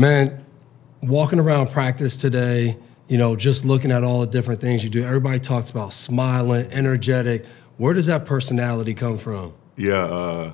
Man, walking around practice today, just looking at all the different things you do, everybody talks about smiling, energetic. Where does that personality come from? Yeah,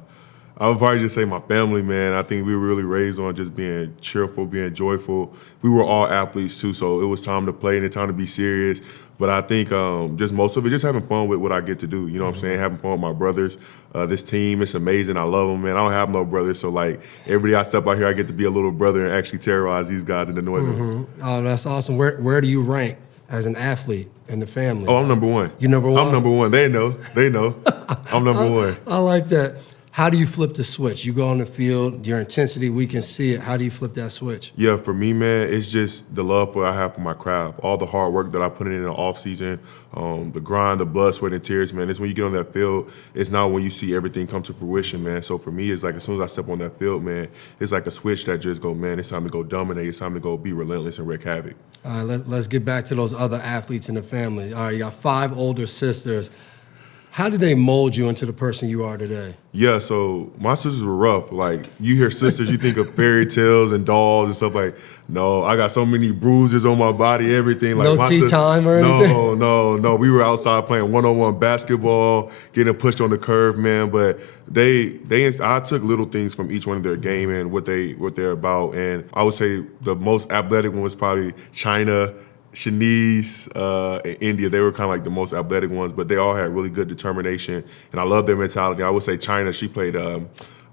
I would probably just say my family, man. I think we were really raised on just being cheerful, being joyful. We were all athletes too, so it was time to play and it's time to be serious. But I think just most of it, just having fun with what I get to do. You know what I'm saying? Having fun with my brothers. This team, it's amazing. I love them, man. I don't have no brothers, so like every day I step out here, I get to be a little brother and actually terrorize these guys and annoy them. Oh, that's awesome. Where do you rank as an athlete in the family? Oh, I'm number one. You number one? I'm number one. They know. I'm number one. I like that. How do you flip the switch? You go on the field, your intensity, we can see it. How do you flip that switch? Yeah, for me, man, it's just the love I have for my craft. All the hard work that I put in the off season, the grind, the blood, sweat, and tears, man. It's when you get on that field. It's not when you see everything come to fruition, man. So for me, it's like as soon as I step on that field, man, it's like a switch that just go, man, it's time to go dominate. It's time to go be relentless and wreak havoc. All right, let's get back to those other athletes in the family. All right, you got 5 older sisters. How did they mold you into the person you are today? Yeah, so my sisters were rough. Like, you hear sisters, you think of fairy tales and dolls and stuff like, no, I got so many bruises on my body, everything. Like no tea time or anything? No. We were outside playing one-on-one basketball, getting pushed on the curve, man. But I took little things from each one of their game and what they're about. And I would say the most athletic one was probably China, Shanice, and India. They were kind of like the most athletic ones, but they all had really good determination, and I love their mentality. I would say China, she played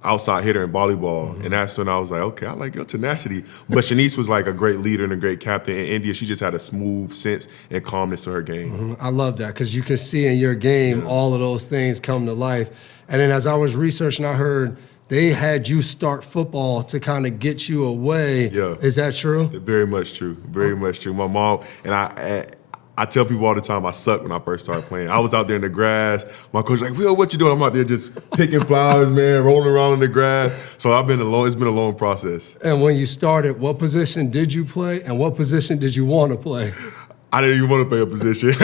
outside hitter in volleyball, and that's when I was like, okay, I like your tenacity. But Shanice was like a great leader and a great captain. In India, she just had a smooth sense and calmness to her game. I love that because you can see in your game all of those things come to life. And then as I was researching, I heard they had you start football to kind of get you away. Yeah. Is that true? Very much true. Very much true. My mom, and I tell people all the time I sucked when I first started playing. I was out there in the grass. My coach was like, Will, what you doing? I'm out there just picking flowers, man, rolling around in the grass. So it's been a long process. And when you started, what position did you play and what position did you want to play? I didn't even want to play a position.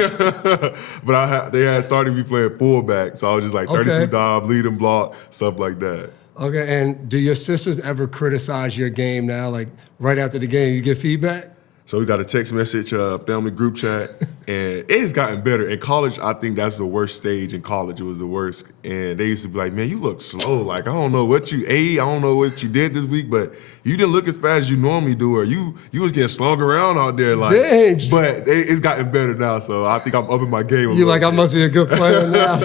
But they had started me playing fullback. So I was just like 32 dive, lead and block, stuff like that. Okay, and do your sisters ever criticize your game now? Like right after the game, you get feedback? So we got a text message, family group chat, and it has gotten better. In college, I think that's the worst stage in college. It was the worst. And they used to be like, man, you look slow. Like, I don't know what you ate. I don't know what you did this week, but you didn't look as fast as you normally do, or you was getting slung around out there. Like, dang. But it's gotten better now, so I think I'm upping my game a You're like, bit. I must be a good player now.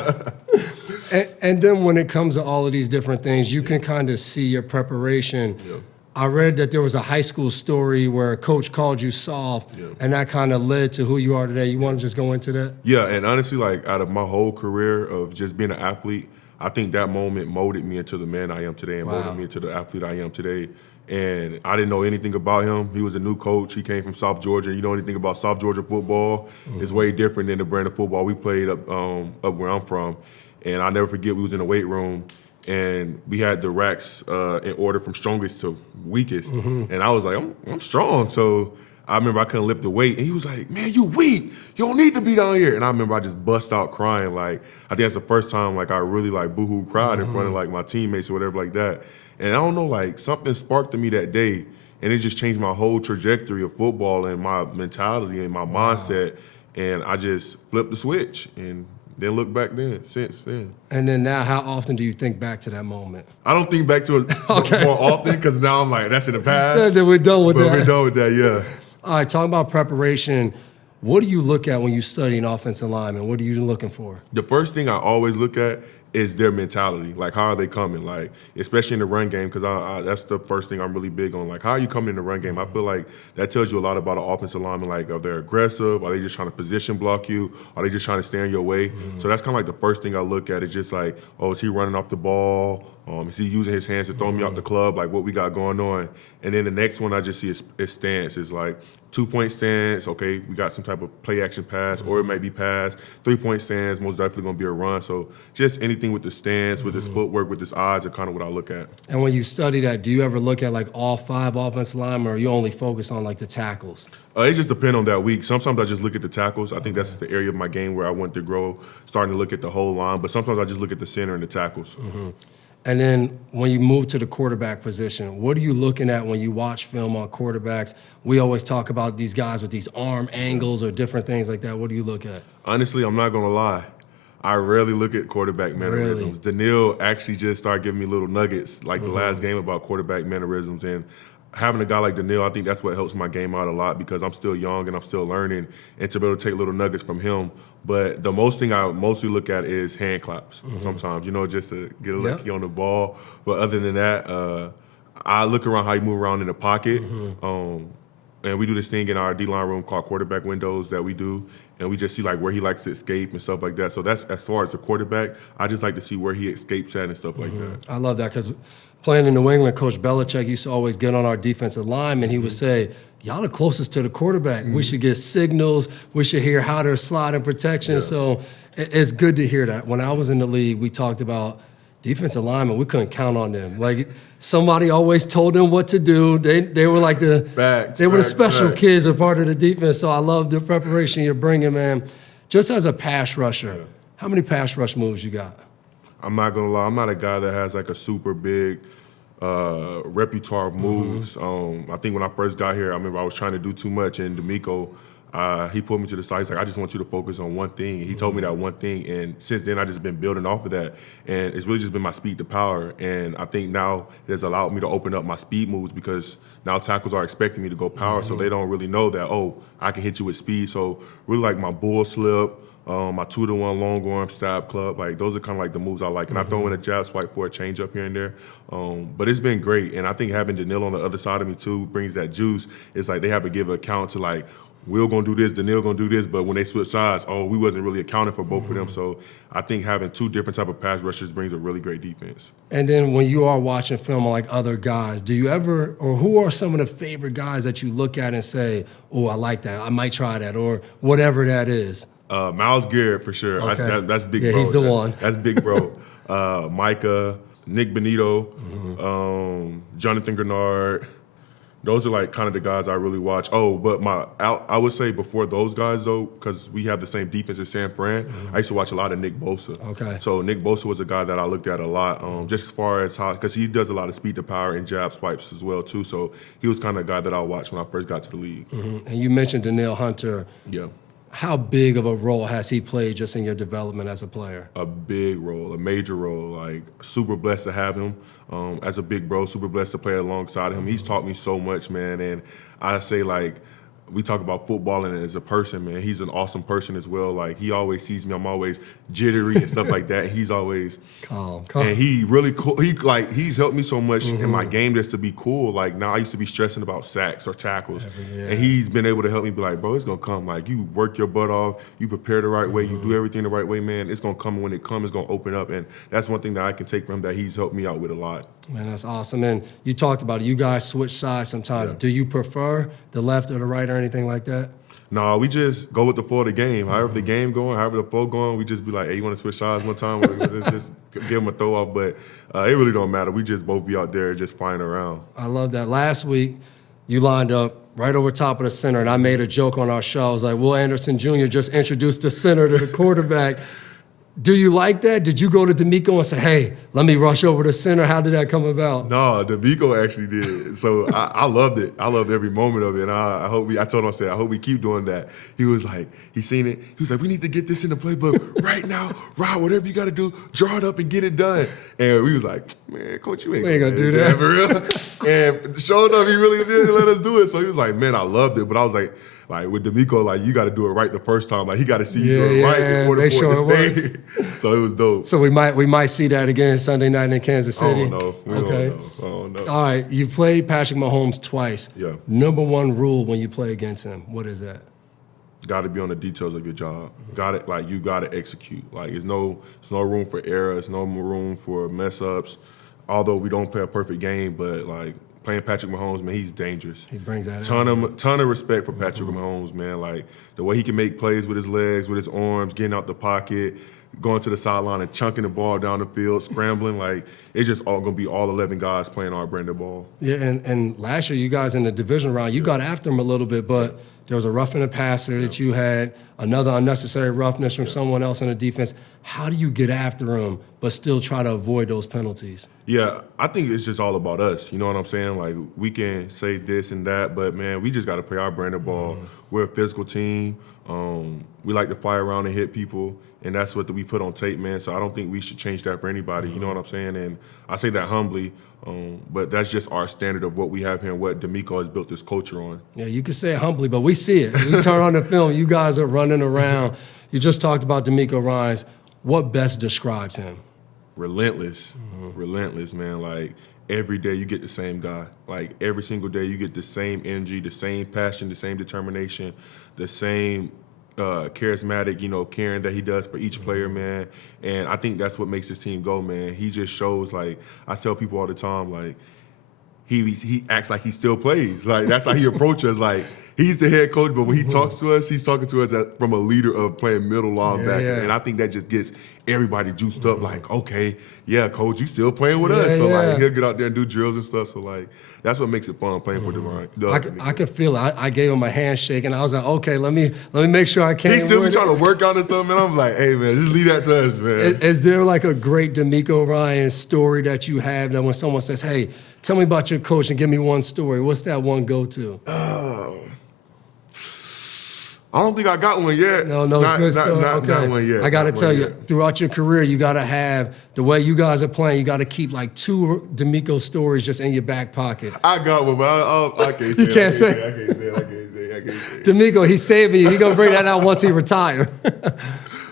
And then when it comes to all of these different things, you can kind of see your preparation. Yeah. I read that there was a high school story where a coach called you soft, and that kind of led to who you are today. You want to just go into that? Yeah, and honestly, like out of my whole career of just being an athlete, I think that moment molded me into the man I am today and molded me into the athlete I am today. And I didn't know anything about him. He was a new coach. He came from South Georgia. You know anything about South Georgia football? It's way different than the brand of football we played up where I'm from. And I'll never forget, we was in the weight room, and we had the racks in order from strongest to weakest. And I was like, I'm strong. So I remember I couldn't lift the weight. And he was like, man, you weak. You don't need to be down here. And I remember I just bust out crying. Like, I think that's the first time like I really like boohoo cried in front of like my teammates or whatever like that. And I don't know, like something sparked in me that day. And it just changed my whole trajectory of football and my mentality and my mindset. And I just flipped the switch and didn't look back since then. And then now, how often do you think back to that moment? I don't think back to it more often because now I'm like, that's in the past. Yeah, then we're done with that. We're done with that, yeah. All right, talking about preparation, what do you look at when you study an offensive lineman? What are you looking for? The first thing I always look at is their mentality. Like, how are they coming? Like, especially in the run game, because that's the first thing I'm really big on. Like, how are you coming in the run game? I feel like that tells you a lot about an offensive lineman. Like, are they aggressive? Are they just trying to position block you? Are they just trying to stay in your way? So that's kind of like the first thing I look at. Is just like, oh, is he running off the ball? Is he using his hands to throw me out the club? Like, what we got going on? And then the next one I just see is stance. It's like 2-point stance. Okay, we got some type of play action pass, or it might be pass. 3-point stance, most definitely going to be a run. So just anything with the stance, with his footwork, with his eyes are kind of what I look at. And when you study that, do you ever look at like all 5 offensive linemen, or you only focus on like the tackles? It just depends on that week. Sometimes I just look at the tackles. I think that's the area of my game where I want to grow, starting to look at the whole line. But sometimes I just look at the center and the tackles. And then when you move to the quarterback position, what are you looking at when you watch film on quarterbacks? We always talk about these guys with these arm angles or different things like that. What do you look at? Honestly, I'm not going to lie. I rarely look at quarterback mannerisms. Really? Danielle actually just started giving me little nuggets like the last game about quarterback mannerisms. And having a guy like Danielle, I think that's what helps my game out a lot because I'm still young and I'm still learning and to be able to take little nuggets from him. But the most thing I mostly look at is hand claps sometimes, just to get a lucky on the ball. But other than that, I look around how you move around in the pocket. And we do this thing in our D-line room called quarterback windows that we do. And we just see like where he likes to escape and stuff like that. So that's as far as the quarterback, I just like to see where he escapes at and stuff like that. I love that because playing in New England, Coach Belichick used to always get on our defensive line and he would say, y'all the closest to the quarterback. We should get signals. We should hear how they're sliding protection. So it's good to hear that. When I was in the league, we talked about defensive linemen. We couldn't count on them. Like somebody always told them what to do. They were like the special kids, a part of the defense. So I love the preparation you're bringing, man. Just as a pass rusher, how many pass rush moves you got? I'm not gonna lie. I'm not a guy that has like a super big repertoire of moves. I think when I first got here, I remember I was trying to do too much, and D'Amico, he pulled me to the side. He's like, I just want you to focus on one thing. And he told me that one thing, and since then I just been building off of that. And it's really just been my speed to power. And I think now it has allowed me to open up my speed moves because now tackles are expecting me to go power, so they don't really know that, oh, I can hit you with speed. So really like my bull slip, my 2-to-1 long arm stab club, like those are kind of like the moves I like. And I throw in a jab swipe for a change up here and there. But it's been great. And I think having Danielle on the other side of me too brings that juice. It's like they have to give account to like, Will gonna do this, Danielle gonna do this, but when they switch sides, we wasn't really accounting for both of them. So I think having two different type of pass rushers brings a really great defense. And then when you are watching film on like other guys, do you ever, or who are some of the favorite guys that you look at and say, oh, I like that, I might try that, or whatever that is? Myles Garrett for sure. Okay. That's big yeah, bro. He's the one. That's big bro. Micah, Nick Benito, Jonathan Grenard. Those are like kind of the guys I really watch. Oh, but I would say before those guys though, because we have the same defense as San Fran, I used to watch a lot of Nick Bosa. Okay. So Nick Bosa was a guy that I looked at a lot, just as far as how, because he does a lot of speed to power and jab swipes as well too. So he was kind of a guy that I watched when I first got to the league. And you mentioned Danielle Hunter. Yeah. How big of a role has he played just in your development as a player? A big role, a major role. Like, super blessed to have him as a big bro, super blessed to play alongside him. He's taught me so much, man. And I say, like, we talk about football and as a person, man, he's an awesome person as well. Like, he always sees me, I'm always jittery and stuff like that. He's always calm. And he really cool. He's helped me so much in my game just to be cool. Like, now I used to be stressing about sacks or tackles. And he's been able to help me be like, bro, it's going to come. Like, you work your butt off, you prepare the right way, you do everything the right way, man. It's going to come. And when it comes, it's going to open up. And that's one thing that I can take from him that he's helped me out with a lot. Man, that's awesome. And you talked about it. You guys switch sides sometimes. Yeah. Do you prefer the left or the right or anything like that? No, we just go with the flow of the game. However the game going, however the flow going, we just be like, hey, you want to switch sides one time? Or just give them a throw off. But it really don't matter. We just both be out there just flying around. I love that. Last week, you lined up right over top of the center, and I made a joke on our show. I was like, Will Anderson Jr. just introduced the center to the quarterback. Do you like that? Did you go to D'Amico and say, hey, let me rush over the center? How did that come about? No, D'Amico actually did. So I loved it. I loved every moment of it. And I told him, I said, I hope we keep doing that. He was like, he seen it. He was like, we need to get this in the playbook right now. Rod, whatever you got to do, draw it up and get it done. And we was like, man, coach, you ain't gonna do that. For real. And sure enough, he really did let us do it. So he was like, man, I loved it. But I was like with D'Amico, like, you got to do it right the first time. Like, he got to see you do it right before the stay. So it was dope. So we might see that again Sunday night in Kansas City. I don't know. We don't know. All right, you played Patrick Mahomes twice. Yeah. Number one rule when you play against him, what is that? Got to be on the details of your job. You got to execute. Like, there's no room for errors, no room for mess ups. Although we don't play a perfect game, but like, playing Patrick Mahomes, man, he's dangerous. He brings that ton of respect for Patrick Mahomes, man. Like, the way he can make plays with his legs, with his arms, getting out the pocket, going to the sideline and chunking the ball down the field, scrambling. Like, it's just all going to be all 11 guys playing our brand of ball. Yeah, and last year, you guys in the division round, you got after him a little bit, but there was a roughing the passer that you had, another unnecessary roughness from someone else in the defense. How do you get after him but still try to avoid those penalties? Yeah, I think it's just all about us. You know what I'm saying? Like, we can say this and that, but, man, we just got to play our brand of ball. We're a physical team. We like to fire around and hit people, and that's what we put on tape, man. So I don't think we should change that for anybody. You know what I'm saying? And I say that humbly, but that's just our standard of what we have here and what D'Amico has built this culture on. Yeah, you can say it humbly, but we see it. We turn on the film. You guys are running around. You just talked about D'Amico Ryans. What best describes him? Relentless. Relentless, man. Like, every day you get the same guy. Like, every single day you get the same energy, the same passion, the same determination, the same charismatic, caring that he does for each player, man. And I think that's what makes this team go, man. He just shows, like, I tell people all the time, like, he acts like he still plays. Like, that's how he approaches us. Like, he's the head coach, but when he talks to us, he's talking to us from a leader of playing middle linebacker. Yeah. And I think that just gets everybody juiced up. Like, okay, yeah, coach, you still playing with us. So, like, he'll get out there and do drills and stuff. So, like, that's what makes it fun playing for them. I could feel it. I gave him a handshake, and I was like, okay, let me make sure I can't. He still be trying to work on and stuff, man. I'm like, hey, man, just leave that to us, man. Is there like a great D'Amico Ryans story that you have that when someone says, hey, tell me about your coach and give me one story, what's that one go-to? I don't think I got one yet. No, good story. Not one yet. I got to tell you, throughout your career, you got to have, the way you guys are playing, you got to keep like 2 D'Amico stories just in your back pocket. I got one, but I can't say You can't say it. I can't say it. D'Amico, he's saving you. He's going to bring that out once he retires.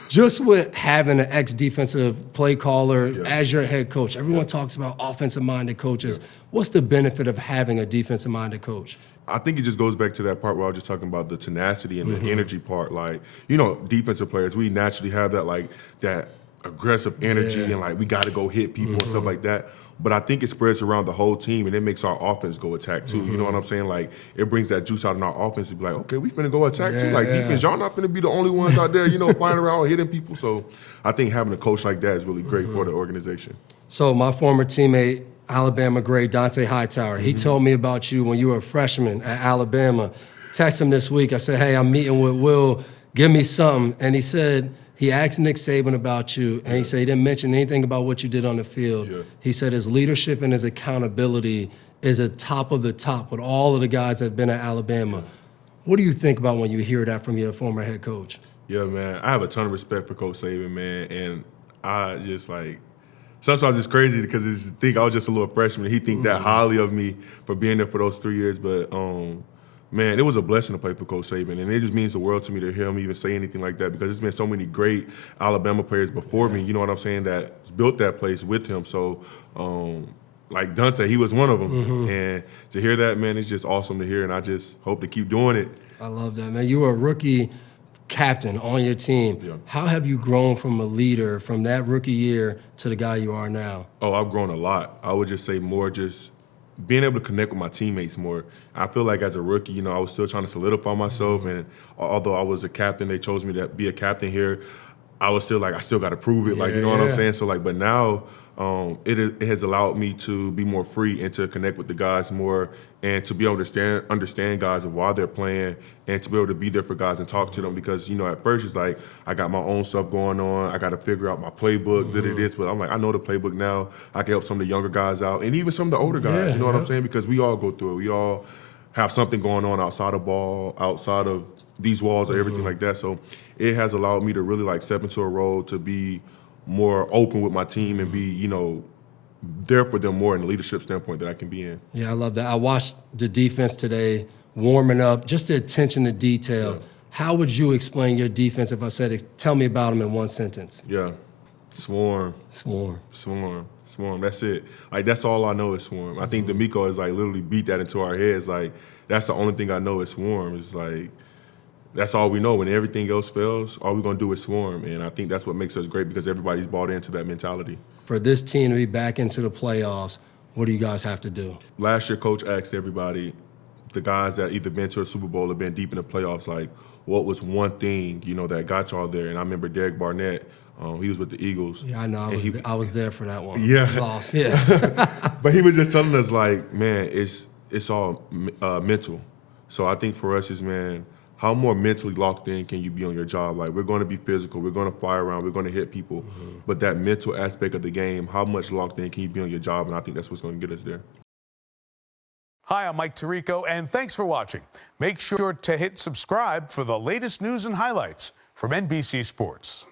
Just with having an ex-defensive play caller as your head coach, everyone talks about offensive-minded coaches. What's the benefit of having a defensive-minded coach? I think it just goes back to that part where I was just talking about the tenacity and the energy part. Like, defensive players, we naturally have that, like, that aggressive energy and, like, we got to go hit people and stuff like that. But I think it spreads around the whole team, and it makes our offense go attack, too. You know what I'm saying? Like, it brings that juice out in our offense to be like, okay, we finna go attack, too. Like, defense, y'all not finna be the only ones out there, flying around hitting people. So I think having a coach like that is really great for the organization. So my former teammate, Alabama great Dante Hightower, he told me about you when you were a freshman at Alabama. Text him this week. I said, hey, I'm meeting with Will. Give me something. And he said, he asked Nick Saban about you, and he said he didn't mention anything about what you did on the field. He said his leadership and his accountability is at top of the top with all of the guys that have been at Alabama. What do you think about when you hear that from your former head coach? Yeah, man. I have a ton of respect for Coach Saban, man. And I just, like, sometimes it's crazy because I think I was just a little freshman. He think that highly of me for being there for those 3 years. But, man, it was a blessing to play for Coach Saban. And it just means the world to me to hear him even say anything like that because there's been so many great Alabama players before me, you know what I'm saying, that built that place with him. So, like Dante, he was one of them. And to hear that, man, it's just awesome to hear. And I just hope to keep doing it. I love that, man. You were a rookie captain on your team. How have you grown from a leader from that rookie year to the guy you are now? Oh, I've grown a lot. I would just say more just being able to connect with my teammates more. I feel like as a rookie, I was still trying to solidify myself. And although I was a captain, they chose me to be a captain here. I was still like, I still got to prove it. Like, you know what I'm saying? So, like, but now it has allowed me to be more free and to connect with the guys more and to be able to understand guys and why they're playing and to be able to be there for guys and talk to them because, at first it's like I got my own stuff going on. I got to figure out my playbook, but I'm like, I know the playbook now. I can help some of the younger guys out and even some of the older guys, you know what I'm saying? Because we all go through it. We all have something going on outside of ball, outside of these walls or everything like that. So it has allowed me to really like step into a role to be more open with my team and be, there for them more in the leadership standpoint that I can be in. Yeah, I love that. I watched the defense today warming up, just the attention to detail. How would you explain your defense if I said, tell me about them in one sentence? Yeah, swarm. That's it. Like, that's all I know is swarm. I think D'Amico has, like, literally beat that into our heads. Like, that's the only thing I know is swarm. It's like, that's all we know. When everything else fails, all we're going to do is swarm. And I think that's what makes us great because everybody's bought into that mentality. For this team to be back into the playoffs, what do you guys have to do? Last year, Coach asked everybody, the guys that either been to a Super Bowl or been deep in the playoffs, like, what was one thing, that got y'all there? And I remember Derek Barnett, he was with the Eagles. Yeah, I know. I was there for that one. Yeah. Lost, yeah. But he was just telling us, like, man, it's all mental. So I think for us is, man, how more mentally locked in can you be on your job? Like, we're going to be physical, we're going to fire around, we're going to hit people, but that mental aspect of the game, how much locked in can you be on your job? And I think that's what's going to get us there. Hi, I'm Mike Tirico, and thanks for watching. Make sure to hit subscribe for the latest news and highlights from NBC Sports.